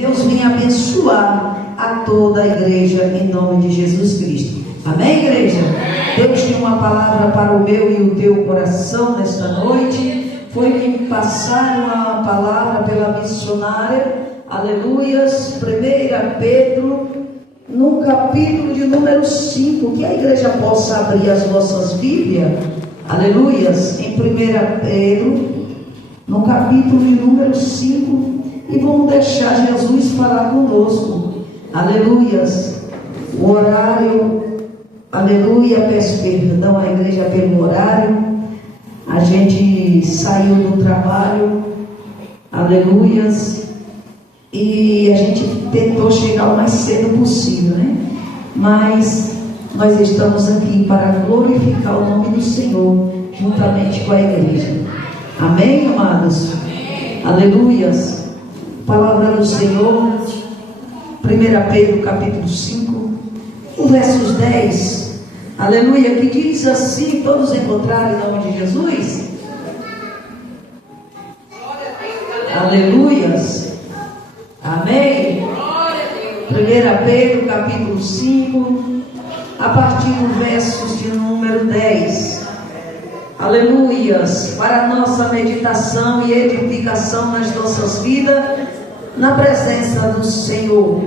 Deus venha abençoar a toda a igreja em nome de Jesus Cristo. Amém, igreja? Deus tem uma palavra para o meu e o teu coração nesta noite. Foi me passar uma palavra pela missionária, aleluias, 1 Pedro, no capítulo de número 5, que a igreja possa abrir as nossas Bíblias, aleluias, em 1 Pedro, no capítulo de número 5, e vamos deixar Jesus falar conosco, aleluias. O horário, aleluia, peço perdão à igreja pelo horário. A gente saiu do trabalho, aleluias, e a gente tentou chegar o mais cedo possível, né? Mas nós estamos aqui para glorificar o nome do Senhor, juntamente com a igreja. Amém, amados? Amém. Aleluias. Palavra do Senhor, 1 Pedro capítulo 5, o versos 10, aleluia, que diz assim: todos encontraram em nome de Jesus? Aleluias, amém. 1 Pedro capítulo 5, a partir do versos de número 10, aleluias, para a nossa meditação e edificação nas nossas vidas, na presença do Senhor.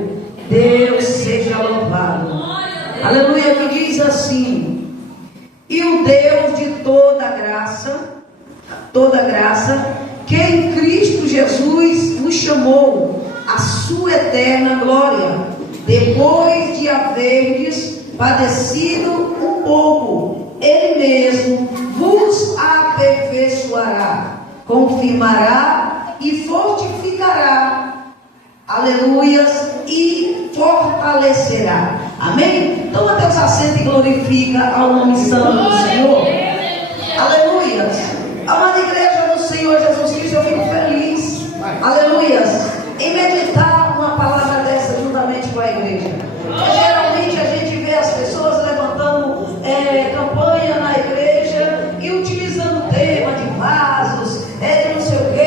Deus seja louvado. Aleluia, que diz assim: e o Deus de toda graça, que em Cristo Jesus nos chamou à sua eterna glória, depois de haverdes padecido um pouco, Ele mesmo vos aperfeiçoará, confirmará e fortificará, aleluias, e fortalecerá. Amém? Toma teus assentos e glorifica ao nome santo do Senhor. Aleluias. Amada igreja do Senhor Jesus Cristo, eu fico feliz, aleluias, em meditar uma palavra dessa juntamente com a igreja. Geralmente a gente vê as pessoas levantando campanha na igreja e utilizando tema de vasos, não sei o que,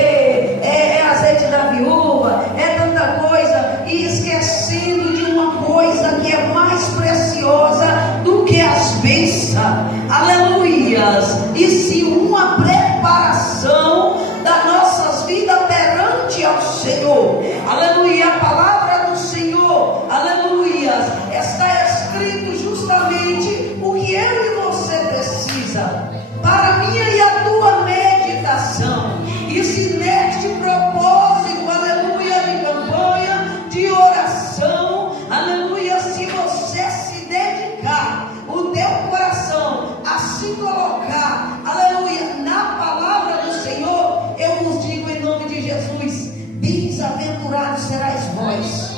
azeite da viúva, tanta coisa, e esquecendo de uma coisa que é mais preciosa do que as bênçãos, aleluias, e sim uma preparação das nossas vidas perante ao Senhor, aleluia. A palavra do Senhor, aleluias, está escrito justamente o que eu e você precisa para a minha e a tua meditação. E se neste propósito, aleluia, de campanha, de oração, aleluia, se você se dedicar, o teu coração a se colocar, aleluia, na palavra do Senhor, eu vos digo em nome de Jesus: bem-aventurados serais vós,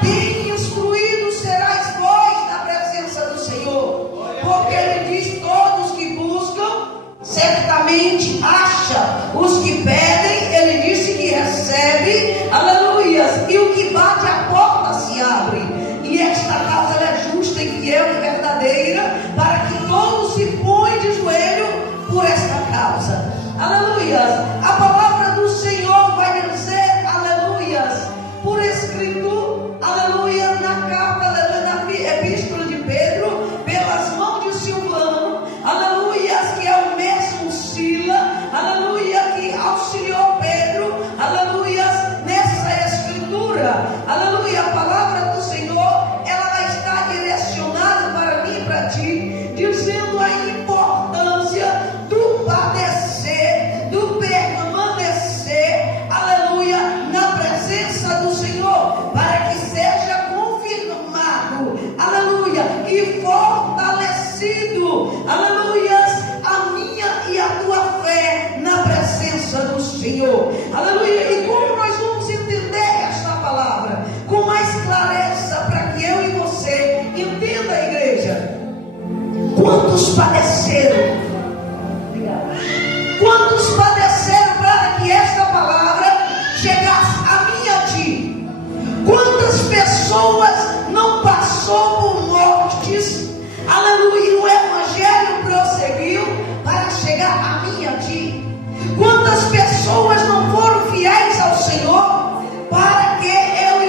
bem instruídos serais vós na presença do Senhor, porque Ele diz: todos que buscam, certamente acha, os que pedem, Ele disse que recebe, aleluias, e o que bate a porta se abre. E esta causa ela é justa e fiel e verdadeira, para que todos se põem de joelho por esta causa, aleluias. A palavra do Senhor vai dizer, aleluias, por escrito, aleluia, na carta, na epístola de Pedro, pelas mãos de Silvano, aleluia, que é o mesmo Sila, aleluia, que auxiliou Pedro, aleluia, nessa escritura, aleluia. A palavra do Senhor, ela vai estar direcionada para mim e para ti, dizendo a importância do padecer, do permanecer, aleluia, na presença do Senhor, para que seja confirmado, aleluia, e fortalecido, aleluias, a minha e a tua fé na presença do Senhor, aleluia. E como nós vamos entender esta palavra com mais clareza, para que eu e você entenda, a igreja? Quantos padeceram? Quantos padeceram para que esta palavra chegasse a mim e a ti? Quantas pessoas não passou por mortes, aleluia, o evangelho prosseguiu para chegar a mim e a ti? Quantas pessoas não foram fiéis ao Senhor para que eu e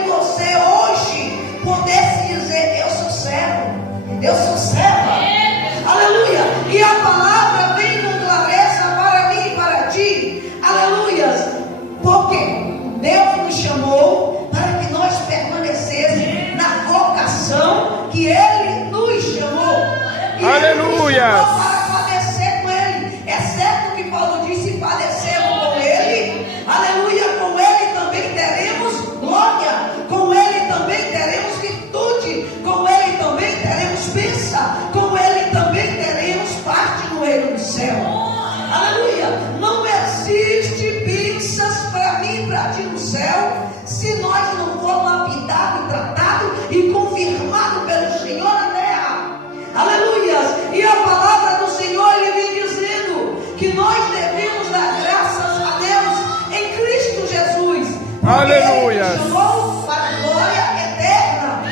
Aleluia. Para padecer com Ele. É certo que Paulo disse: padecemos com Ele. Aleluia. Com Ele também teremos glória. Com Ele também teremos virtude. Com Ele também teremos bênção. Com Ele também teremos parte no reino do céu. Aleluia. Não existe bênçãos para mim e para ti no céu se nós não for lapidado e tratado e confirmado pelo Senhor na terra. Aleluia. E a palavra do Senhor, Ele vem dizendo que nós devemos dar graças a Deus em Cristo Jesus. Aleluia. Ele nos chamou para a glória eterna.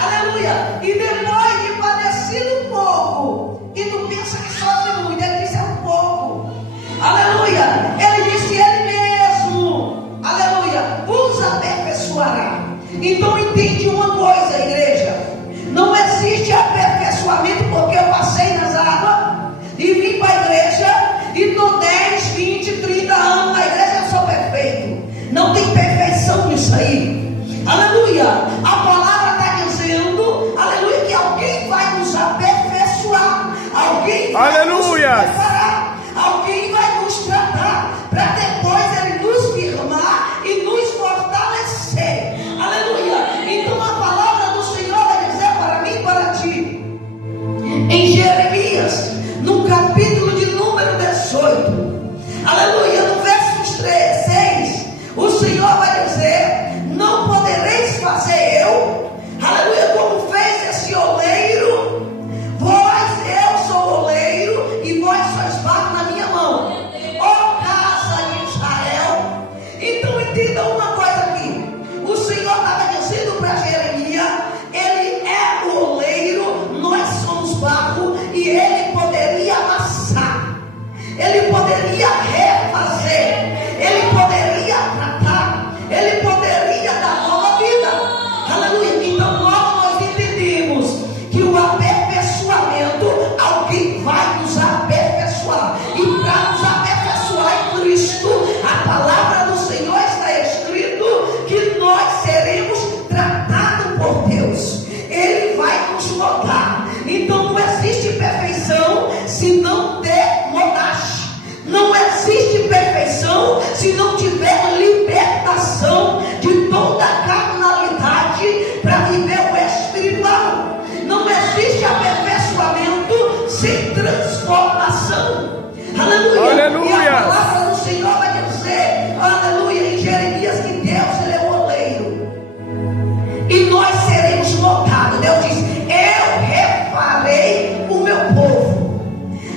Aleluia. E depois de padecido um pouco, e não pensa que sofre muito, Ele disse: é um pouco. Aleluia. Ele disse: Ele mesmo, aleluia, vos aperfeiçoará. Então entende uma coisa, igreja: não existe aperfeiçoamento porque eu passei nas águas e vim para a igreja e estou 10, 20, 30 anos na igreja, eu sou perfeito. Não tem perfeição nisso aí. Aleluia. A palavra está dizendo, aleluia, que alguém vai nos aperfeiçoar. Alguém vai nos preparar. Alguém vai nos tratar para depois Ele nos firmar e nos fortalecer. Aleluia. Então a palavra do Senhor vai dizer para mim e para ti, em Jeremias, no capítulo de número 18, aleluia, no verso 6, o Senhor vai dizer: não podereis fazer eu, aleluia, como fez esse oleiro. Eu sou oleiro e vós sois barro na minha mão, ó casa de Israel. Então entenda uma coisa aqui: o Senhor estava dizendo para Jeremias, Ele é o oleiro, nós somos barro, e Ele poderia amassar, Ele poderia refazer, Ele poderia tratar, Ele poderia dar nova vida. Aleluia. Então nós entendemos que o aperfeiçoamento, alguém vai nos aperfeiçoar. E para nos aperfeiçoar em Cristo, a palavra do Senhor está escrito que nós seremos tratados por Deus. Ele vai nos moldar. Então não existe perfeição se não der moldagem. Não existe perfeição se não tiver libertação de toda a carnalidade para viver o espiritual. Não existe aperfeiçoamento sem transformação. Aleluia. Aleluia. E a palavra do Senhor vai dizer, aleluia, em Jeremias, que Deus, Ele é o oleiro e nós seremos moldados. Deus diz: eu refarei o meu povo.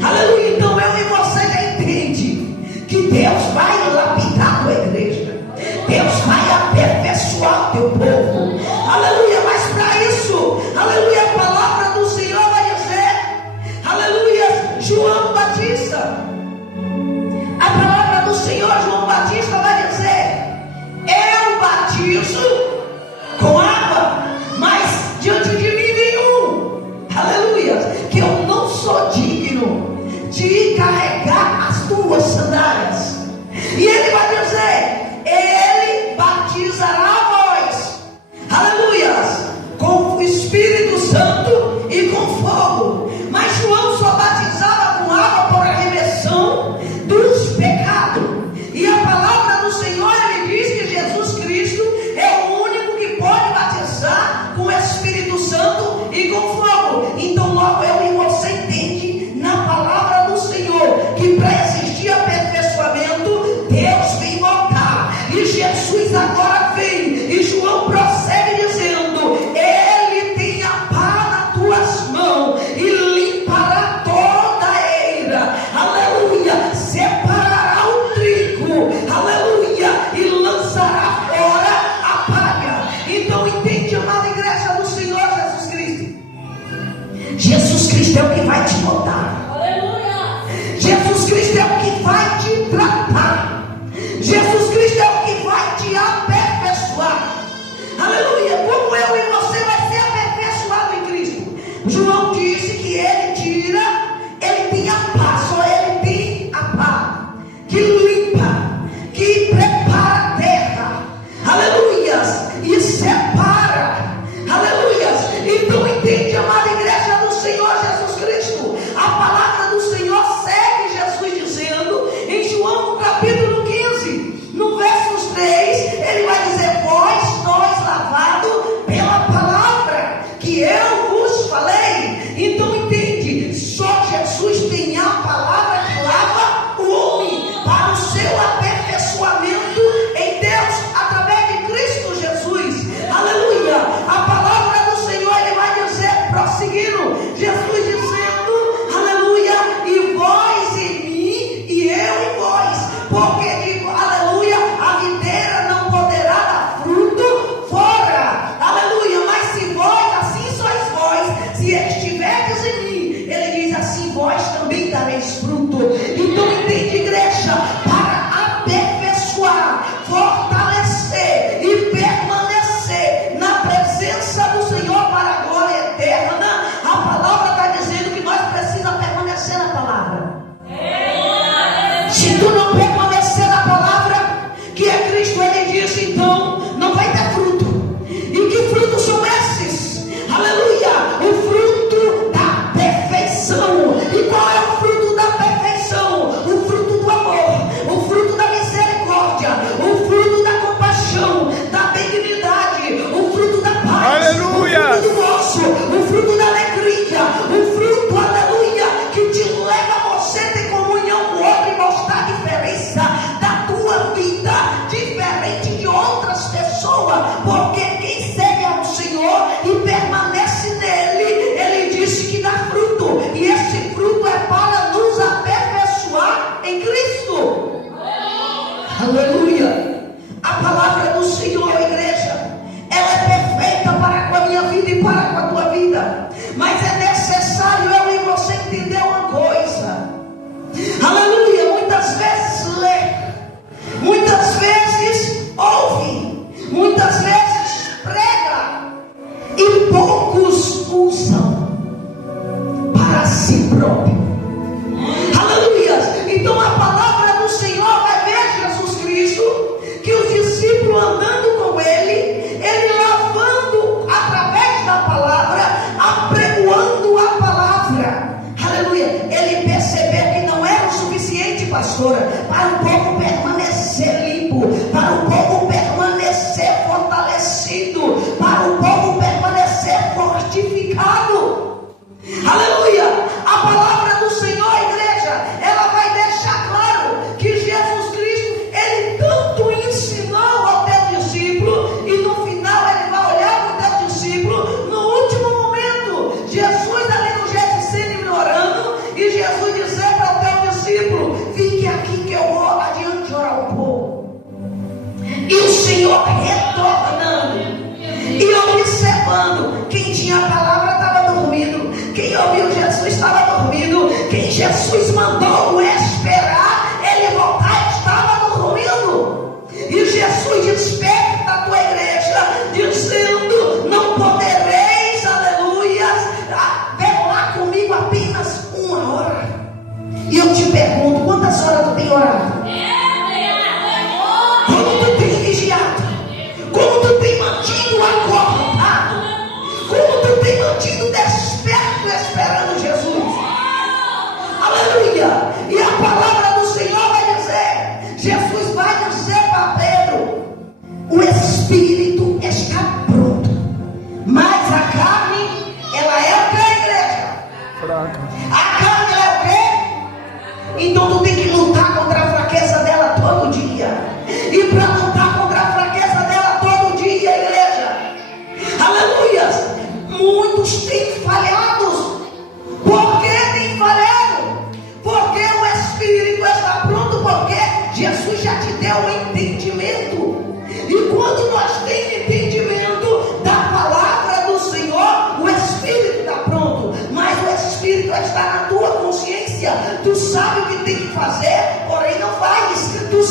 Aleluia. Então eu e você já entende que Deus vai lapidar a tua igreja, Deus vai aperfeiçoar o teu povo. Aleluia. Mas para isso, aleluia, a palavra do Senhor vai dizer, aleluia, João Batista, a palavra do Senhor, João Batista vai dizer: eu batizo com água, mas diante de mim vem um, aleluia, que eu não sou digno de carregar as tuas sandálias. E Ele vai dizer: Ele batizará vós, aleluia, com o Espírito Santo e com fogo. Mas João só batizava com água por remissão dos pecados. E a palavra do Senhor, Ele diz que Jesus Cristo é o único que pode batizar com o Espírito Santo e com fogo. Então logo eu e você entende na palavra do Senhor que para existir aperfeiçoamento, Deus vem voltar. E Jesus agora vem. E João prossegue dizendo: Ele tem a pá nas tuas mãos e limpará toda a eira. Aleluia. Separará o trigo. Aleluia. E lançará fora a palha. Então entende, amada igreja do Senhor Jesus Cristo. Jesus Cristo é o que vai te moldar. Jesus Cristo é o que vai te tratar. Jesus Cristo é o que vai te aperfeiçoar. Aleluia. Como eu e você vai ser aperfeiçoado em Cristo? João disse que Ele tira, Ele tem a pá, só Ele tem a pá que limpa, que prepara a terra. Aleluia. E separa. Aleluia. Então entende, amada igreja do Senhor Jesus Cristo, a palavra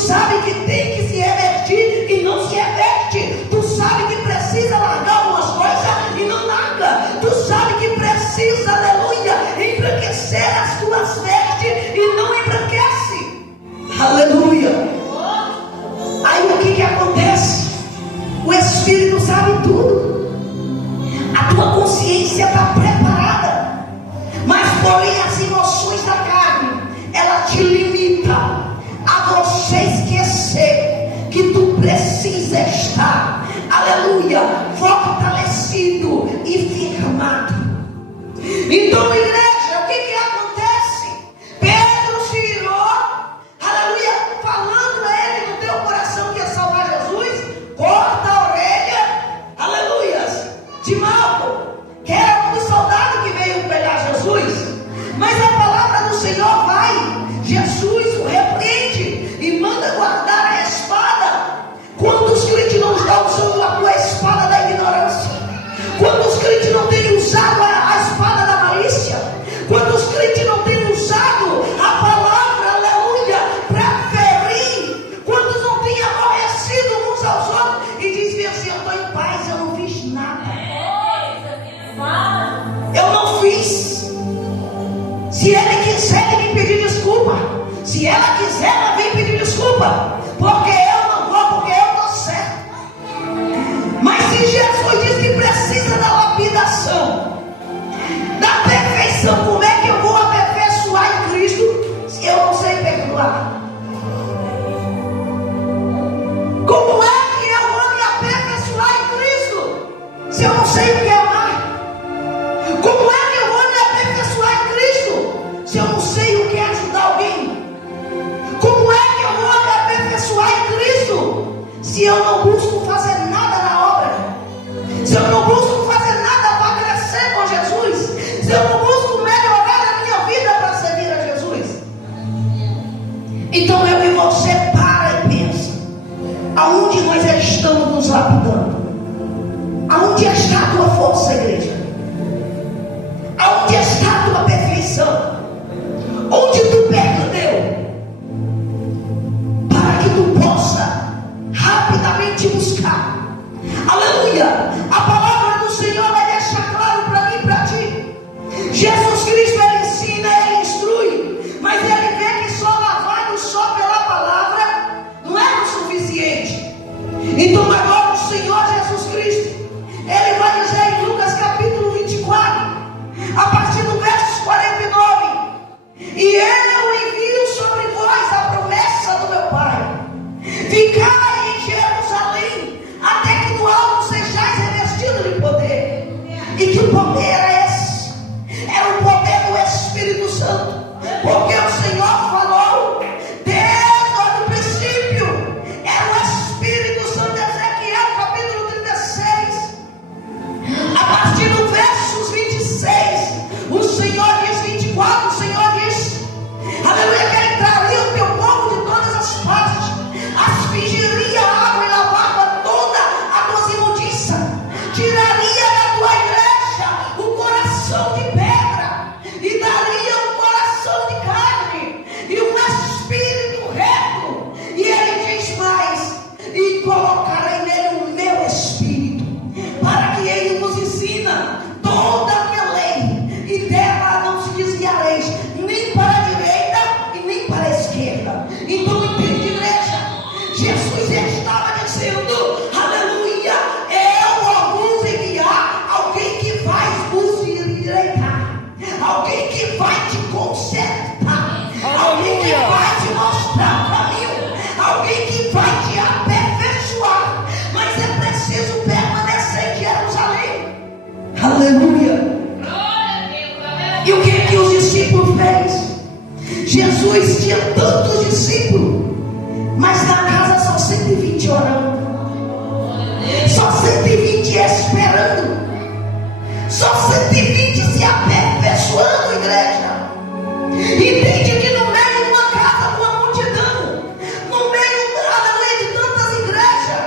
sabe que tem que se revertir e não se reverte. Tu sabe que precisa largar algumas coisas e não larga. Tu sabe que precisa, aleluia, embranquecer as tuas vestes e não embranquece. Aleluia. Aí o que acontece? O Espírito sabe tudo. A tua consciência está preparada, mas porém as emoções da carne, ela te limita a você esquecer que tu precisa estar, aleluia, fortalecido e firmado. Então, igreja, o que acontece? Pedro se virou, aleluia, falando a ele no teu coração que ia salvar Jesus. Corta a orelha, aleluia, de Malco, que era um dos soldados que veio pegar Jesus. Mas a palavra do Senhor vai, Jesus o repreende e manda guardar a espada. Quantos crentes não estão usando a espada da ignorância? Quantos crentes não têm usado a espada da malícia? Quantos crentes não têm usado a palavra, aleluia, para ferir? Quantos não têm aborrecido uns aos outros e dizem assim: eu estou em paz, eu não fiz nada, eu não fiz. Se ele quiser, ele vem pedir desculpa. Se ela quiser, ela vem pedir desculpa, porque eu não vou, porque eu estou certo. Mas se Jesus diz que precisa da lapidação, da perfeição, como é que eu vou aperfeiçoar em Cristo se eu não sei perdoar? Como é que eu vou me aperfeiçoar em Cristo se eu não sei o que é amar? Como é que eu vou me aperfeiçoar em Cristo se eu não sei o que é ajudar alguém? Como é que eu vou me aperfeiçoar em Cristo se eu não busco fazer nada na obra? Se eu não busco fazer nada para crescer com Jesus? Se eu não busco melhorar a minha vida para servir a Jesus? Então eu e você para e pensa: aonde nós estamos nos lapidando? Aonde está a tua força, igreja? Aonde está a tua perfeição? Onde tu perdeu? Para que tu possa rapidamente buscar. Aleluia! A palavra do Senhor vai deixar claro para mim e para ti. Jesus Cristo, ele ensina, ele instrui, mas ele vê que só lavado só pela palavra não é o suficiente. Então agora o Senhor Jesus Cristo, ele vai dizer em Lucas capítulo 24, a partir do verso 49: e eu envio sobre vós a promessa do meu Pai, ficai em Jerusalém, até que do alto sejais revestidos de poder. E que o poder era esse? Era o poder do Espírito Santo, porque o Senhor falou desde o princípio, era o Espírito Santo. Ezequiel capítulo 36, a partir do versos 26, o Senhor diz, 24, o Senhor diz, aleluia, que ele traria o teu povo de todas as partes, aspergiria a água e lavava toda a tua imundícia, tiraria da tua igreja o coração de pedra e daria um coração de carne e um espírito reto. E ele diz mais: e colocarei nele o meu espírito, para que ele nos ensina toda a minha lei, e dela não se desviareis nem para a direita e nem para a esquerda. Então entende, igreja? Jesus estava dizendo, aleluia, eu vos enviar alguém que vai vos endireitar, alguém que vai te consertar, alguém que vai te mostrar o caminho, alguém que vai te aperfeiçoar. Mas é preciso permanecer em Jerusalém. Aleluia. E o que os discípulos fez? Jesus tinha tantos discípulos, mas na casa só 120 orando, só 120 esperando, só 120 se aperfeiçoando, igreja. Entende que no meio de uma casa com uma multidão, no meio de tantas igrejas,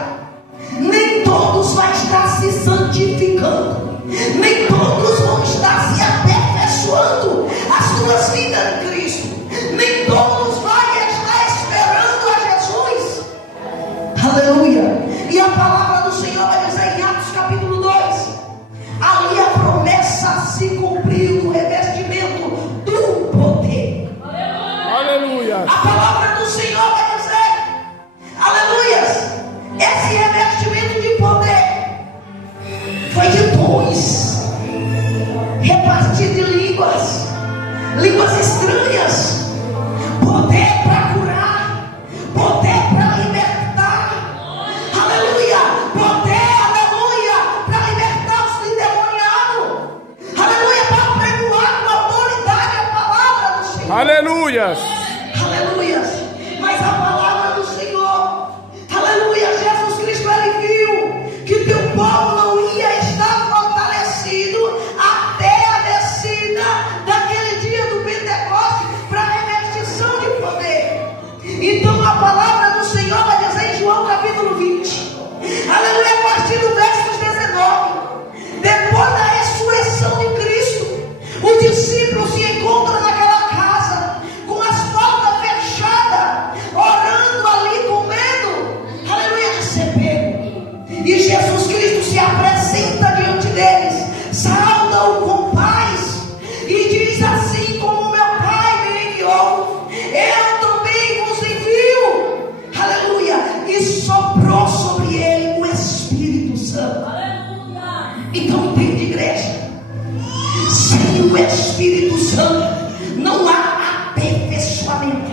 nem todos vão estar se santificando, nem todos vão estar se aperfeiçoando as tuas vidas em Cristo, nem todos vão estar esperando a Jesus línguas estranhas, poder para curar, poder para libertar, aleluia, poder, aleluia, para libertar os endemoniados, aleluia, para pregoar com autoridade a palavra do Senhor, Aleluias. aleluia. Mas a palavra do Senhor, aleluia, Jesus Cristo, ele viu que o teu povo não ia estar fortalecido até a descida daquele dia do Pentecostes para a revestição de poder. Então a palavra do Senhor vai dizer em João capítulo 20, aleluia, a partir do verso 19: depois da ressurreição de Cristo, os discípulos se encontram naquela casa com as portas fechadas, orando ali com medo, aleluia, de ser pego. E Jesus Cristo se apresenta diante deles, sauda-o com paz e diz assim: como meu Pai me enviou, eu também vos envio, aleluia, e soprou sobre ele o Espírito Santo. Então entende, igreja, sem o Espírito Santo não há aperfeiçoamento.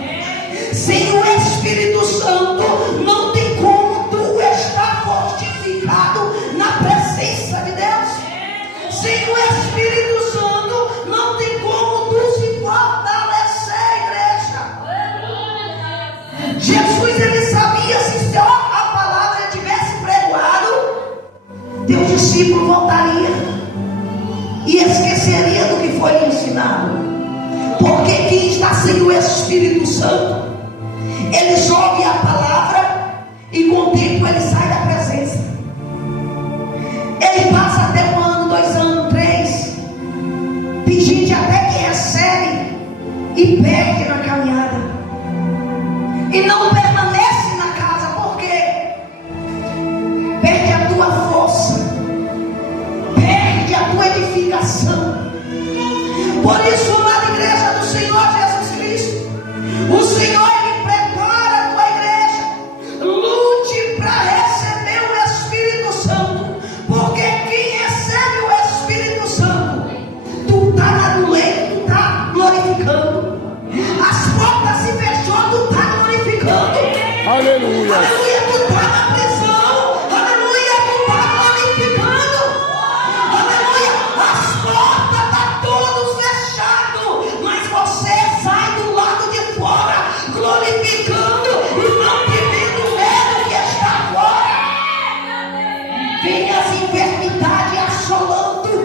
Sem o Espírito Santo não tem como tu estar fortificado na presença de Deus. Sem o Espírito Santo não tem como tu se fortalecer, igreja. Jesus, ele sabia, se só a palavra tivesse pregoado, teu discípulo voltaria e esqueceria do que foi ensinado. Porque quem está sem o Espírito Santo, ele ouve a palavra e com o tempo ele sai da presença. Ele passa até 1 ano, 2 anos, 3. Tem gente até que recebe e perde na caminhada e não permanece na casa. Por quê? Perde a tua força, perde a tua edificação. Por isso, amada igreja do Senhor Jesus Cristo, o Senhor, ele prepara a tua igreja. Lute para receber o Espírito Santo, porque quem recebe o Espírito Santo, tu está na lei, tu está glorificando. As portas se fechou, tu está glorificando. Aleluia. Aleluia, tu está na prisão. Aleluia, tu está glorificando. Aleluia, as portas estão todas fechadas, mas você sai do lado de fora glorificando e não tendo medo que está fora. Vem as enfermidades assolando,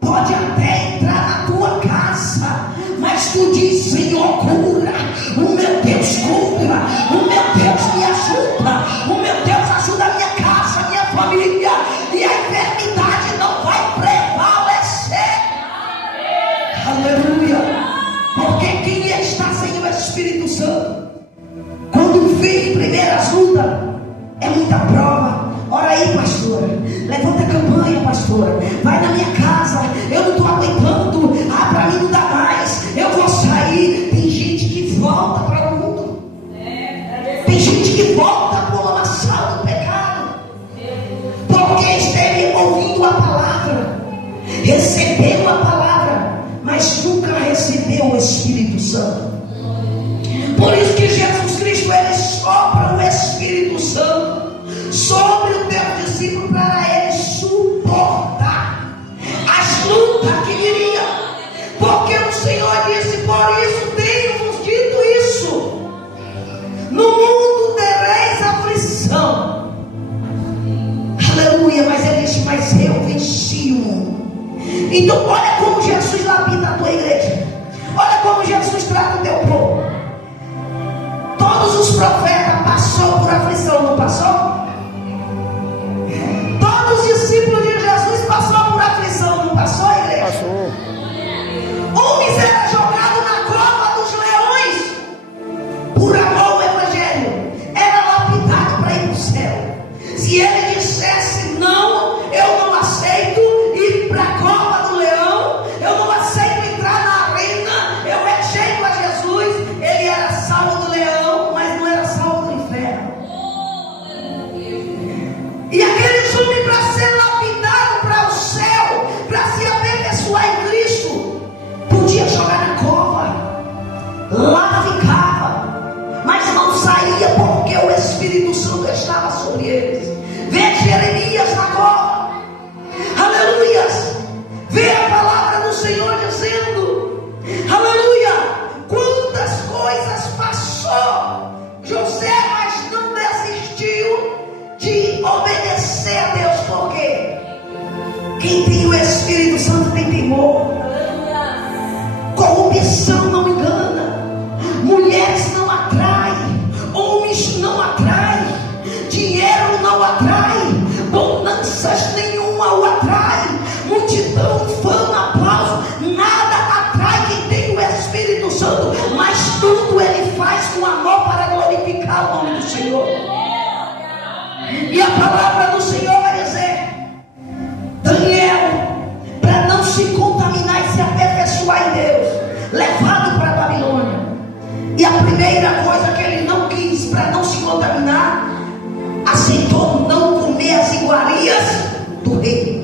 pode até entrar na tua casa, mas tu diz: Senhor, cura. O meu Deus cura. O meu Deus me ajuda. O meu Deus ajuda a minha casa, a minha família, e a enfermidade não vai prevalecer. Aleluia. Porque quem está sem o Espírito Santo, quando vem primeiras lutas, é muita prova. Ora aí, pastora, levanta a campanha, pastora, vai na minha casa, eu não estou aguentando, para mim não dá mais, eu vou sair. Tem gente que volta para o mundo, tem gente que volta para o lamaçal do pecado, porque esteve ouvindo a palavra, recebeu a palavra, mas nunca recebeu o Espírito Santo. Por isso que Jesus Cristo, ele sopra o Espírito Santo sobre o teu discípulo para ele suportar as lutas que viria. Porque o Senhor disse: por isso tenho-vos dito isso, no mundo tereis aflição. Aleluia. Mas ele disse: mas eu venci o mundo. Então olha como Jesus lapida a tua igreja, olha como Jesus trata o teu povo. Todos os profetas passaram por aflição, não passou? Todos os discípulos de Jesus passaram por aflição, não passou, igreja? Passou. Homens eram jogados na cova dos leões por amor ao Evangelho, era lapidado para ir para o céu. Se ele dissesse: não, eu não aceito ir para a cova do leão, Quem tem o Espírito Santo tem temor. Corrupção não engana. Mulheres não atraem. Homens não atraem. Dinheiro não atrai. Bonanças nenhuma o atrai. Multidão, fama, aplauso, nada atrai quem tem o Espírito Santo. Mas tudo ele faz com amor para glorificar o nome do Senhor. E a palavra do Senhor vai dizer: Daniel, para não se contaminar e se aperfeiçoar em Deus, levado para a Babilônia. E a primeira coisa que ele não quis, para não se contaminar, aceitou não comer as iguarias do rei.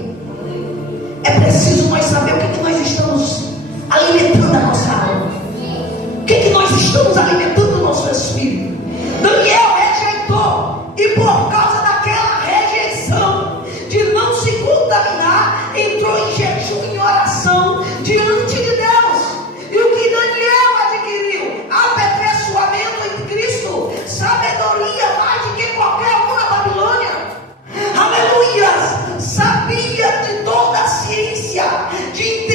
É preciso nós saber o que nós estamos alimentando a nossa alma, o que nós estamos alimentando o nosso espírito. Daniel rejeitou, e por causa daquela rejeição, de não se contaminar, entrou em jejum e oração diante de Deus. E o que Daniel adquiriu? Aperfeiçoamento em Cristo, sabedoria mais do que qualquer um na Babilônia. Aleluia! Sabia de toda a ciência, de